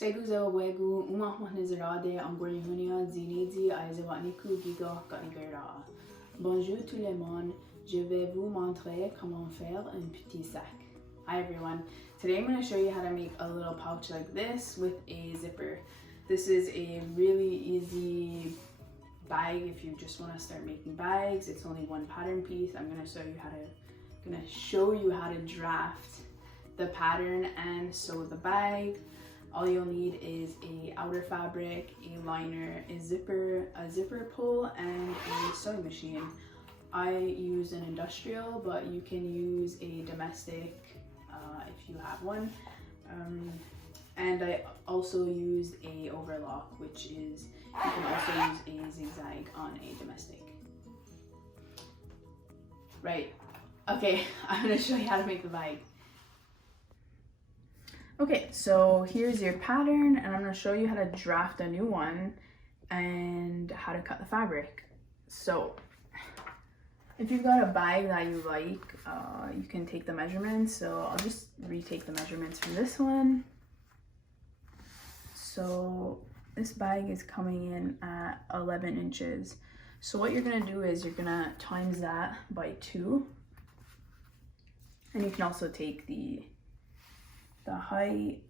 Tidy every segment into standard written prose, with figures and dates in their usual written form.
Seguza wegu uma mahnezerade angorihunia zinezi aizawaniku giga ganigera. Bonjour tout le monde, je vais vous montrer comment faire un petit sac. Hi everyone, today I'm going to show you how to make a little pouch like this with a zipper. This is a really easy bag if you just want to start making bags. It's only one pattern piece. I'm going to show you how to draft the pattern and sew the bag. All you'll need is a outer fabric, a liner, a zipper pull, and a sewing machine. I use an industrial, but you can use a domestic if you have one. And I also use a overlock, which is, you can also use a zigzag on a domestic. Right, okay, I'm gonna show you how to make the bag. Okay, so here's your pattern, and I'm going to show you how to draft a new one and how to cut the fabric. So if you've got a bag that you like, you can take the measurements. So I'll just retake the measurements from this one. So this bag is coming in at 11 inches. So what you're going to do is you're going to times that by 2. And you can also take the height.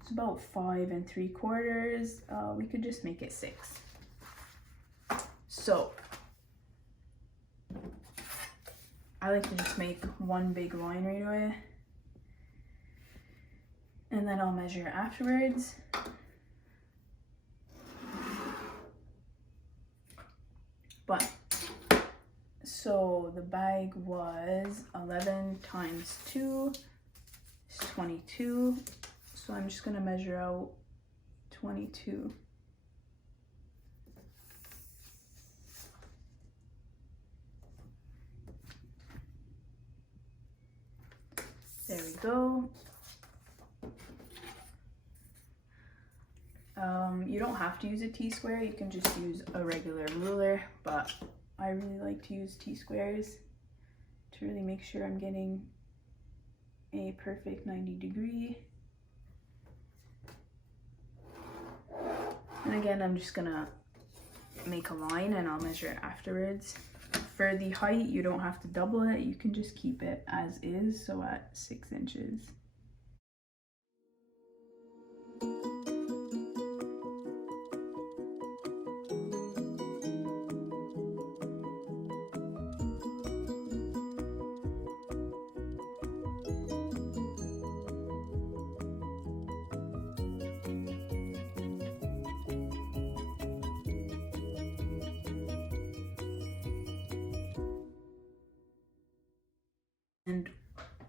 It's about 5 3/4. We could just make it 6. So I like to just make one big line right away, and then I'll measure afterwards. But so the bag was 11 times 2 is 22, so I'm just going to measure out 22. There we go. You don't have to use a T-square, you can just use a regular ruler, but I really like to use T-squares to really make sure I'm getting a perfect 90-degree. And again, I'm just gonna make a line and I'll measure it afterwards. For the height, you don't have to double it, you can just keep it as is, so at 6 inches. And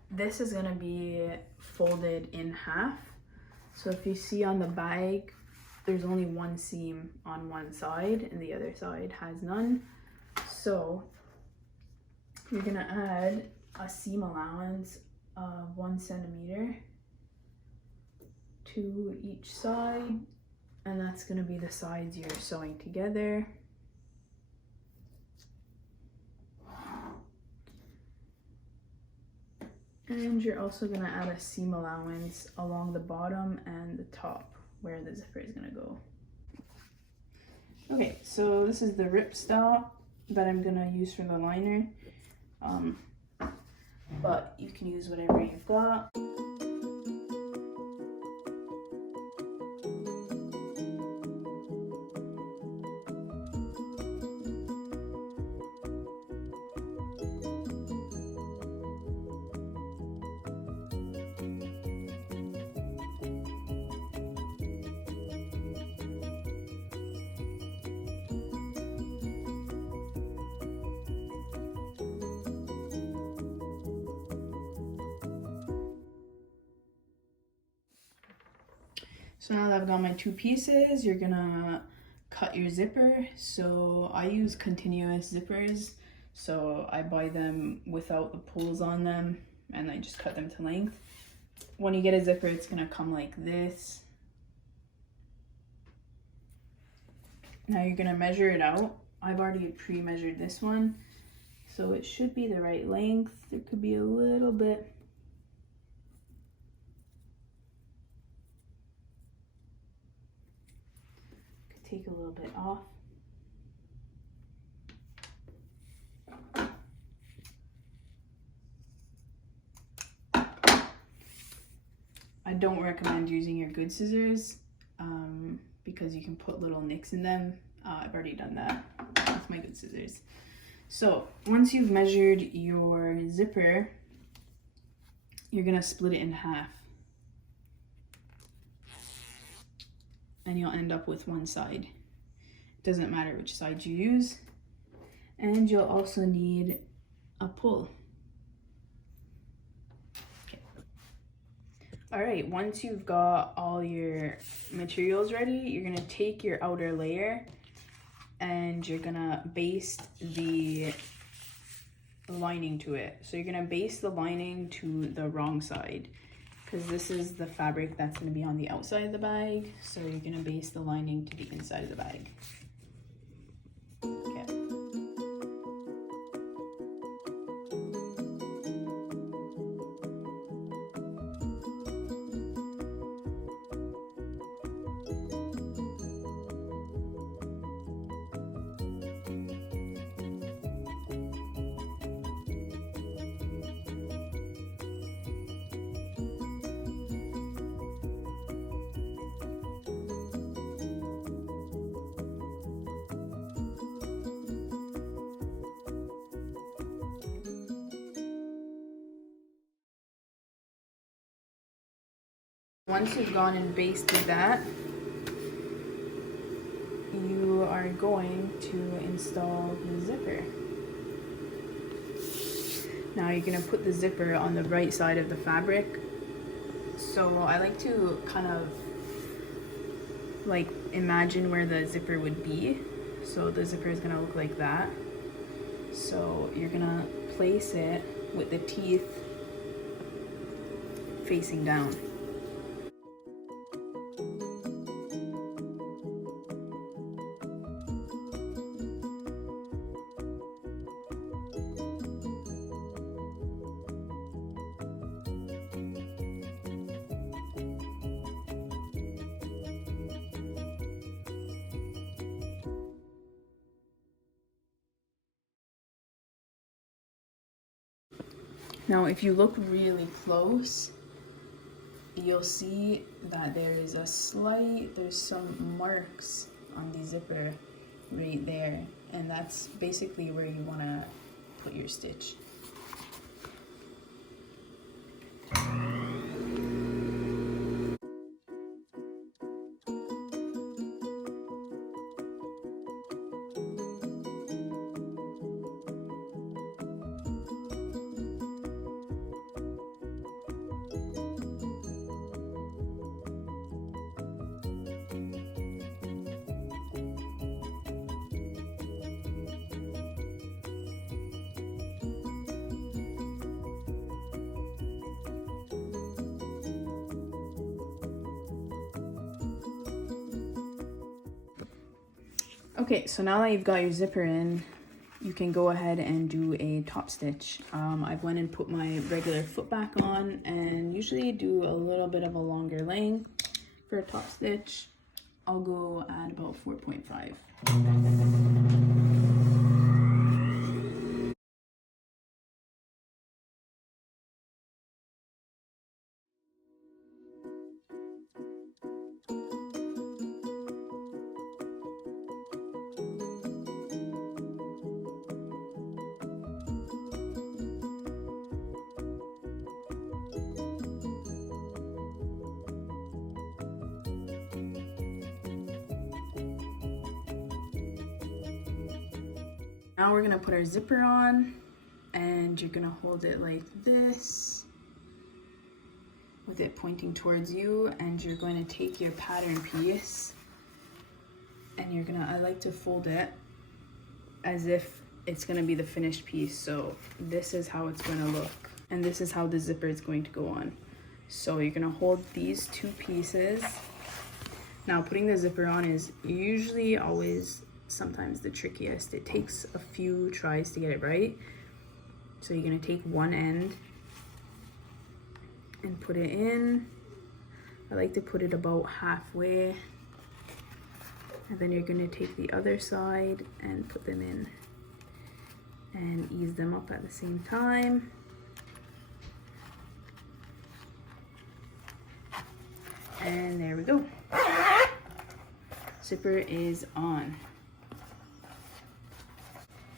this is going to be folded in half. So if you see on the bag, there's only one seam on one side and the other side has none. So you're going to add a seam allowance of 1 centimeter to each side, and that's going to be the sides you're sewing together. And you're also going to add a seam allowance along the bottom and the top where the zipper is going to go. Okay, so this is the ripstop that I'm going to use for the liner, but you can use whatever you've got. So now that I've got my 2 pieces, you're gonna cut your zipper. So I use continuous zippers, so I buy them without the pulls on them and I just cut them to length. When you get a zipper, it's gonna come like this. Now you're gonna measure it out. I've already pre-measured this one, so it should be the right length. There could be a little bit take a little bit off. I don't recommend using your good scissors because you can put little nicks in them. I've already done that with my good scissors. So once you've measured your zipper, you're gonna split it in half. And you'll end up with one side. It doesn't matter which side you use. And you'll also need a pull. All right, once you've got all your materials ready, you're gonna take your outer layer and you're gonna baste the lining to it. So you're gonna baste the lining to the wrong side because this is the fabric that's gonna be on the outside of the bag. So you're gonna baste the lining to the inside of the bag. Okay. Once you've gone and basted that, you are going to install the zipper. Now you're going to put the zipper on the right side of the fabric. So I like to kind of like imagine where the zipper would be. So the zipper is going to look like that. So you're going to place it with the teeth facing down. Now, if you look really close, you'll see that there's some marks on the zipper right there, and that's basically where you want to put your stitch. Okay, so now that you've got your zipper in, you can go ahead and do a top stitch. I went and put my regular foot back on and usually do a little bit of a longer length for a top stitch. I'll go at about 4.5. Now we're gonna put our zipper on, and you're gonna hold it like this with it pointing towards you, and you're going to take your pattern piece and you're gonna, I like to fold it as if it's gonna be the finished piece. So this is how it's gonna look, and this is how the zipper is going to go on. So you're gonna hold these two pieces. Now putting the zipper on is usually always sometimes the trickiest. It takes a few tries to get it right. So you're gonna take one end and put it in. I like to put it about halfway. And then you're going to take the other side and put them in and ease them up at the same time. And there we go. Zipper is on.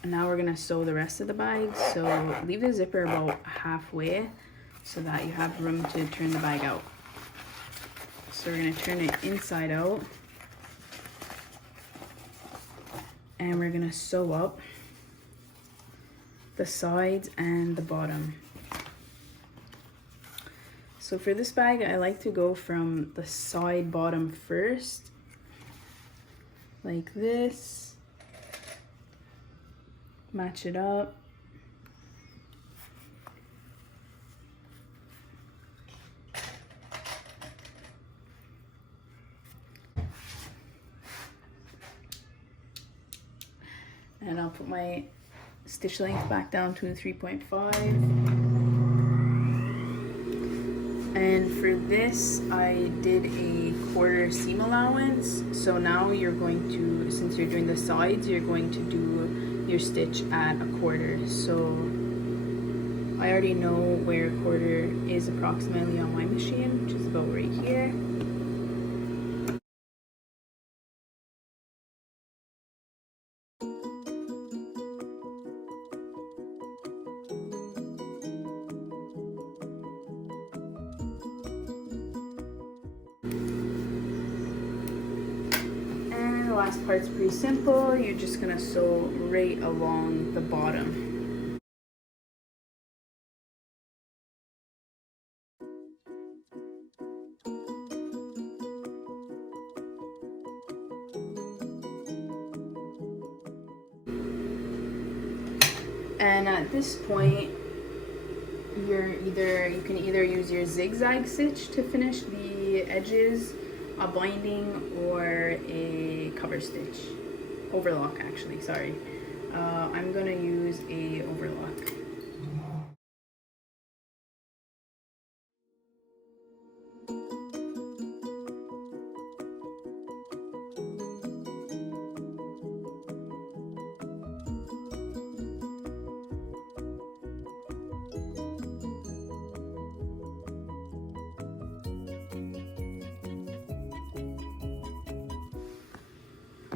And now we're gonna sew the rest of the bag. So leave the zipper about halfway so that you have room to turn the bag out. So we're gonna turn it inside out. And we're gonna sew up the sides and the bottom. So for this bag, I like to go from the side bottom first, like this, match it up. And I'll put my stitch length back down to 3.5. And for this, I did a quarter seam allowance. So now you're going to, since you're doing the sides, you're going to do your stitch at a quarter. So I already know where a quarter is approximately on my machine, which is about right here. The last part's pretty simple. You're just gonna sew right along the bottom. And at this point, you can either use your zigzag stitch to finish the edges, a binding, or a cover stitch. Overlock, actually, sorry. I'm gonna use a overlock.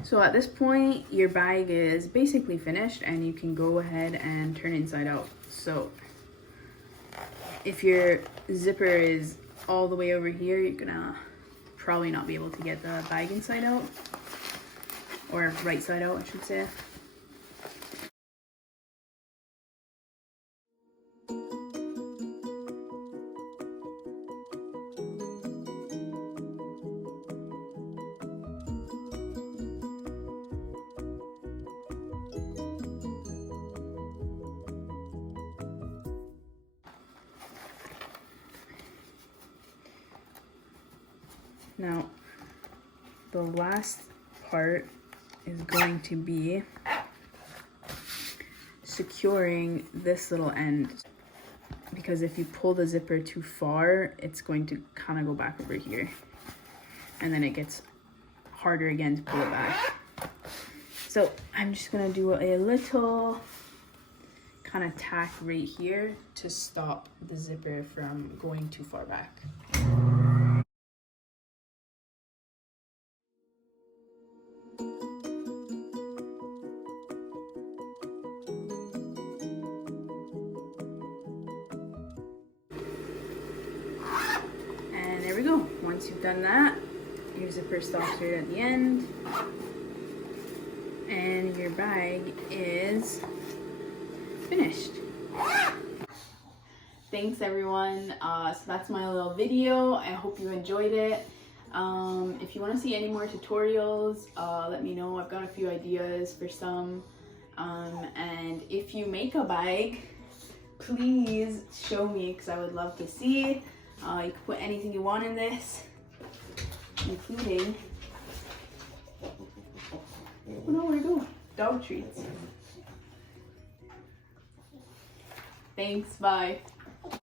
So at this point, your bag is basically finished and you can go ahead and turn inside out. So if your zipper is all the way over here, you're gonna probably not be able to get the bag inside out, or right side out, I should say. Now, the last part is going to be securing this little end, because if you pull the zipper too far, it's going to kind of go back over here, and then it gets harder again to pull it back. So I'm just gonna do a little kind of tack right here to stop the zipper from going too far back. There we go. Once you've done that, your zipper stops right at the end, and your bag is finished. Thanks everyone. So that's my little video. I hope you enjoyed it. If you want to see any more tutorials, let me know. I've got a few ideas for some. And if you make a bag, please show me, because I would love to see. You can put anything you want in this, including, oh no, where'd it go? Dog treats. Thanks, bye.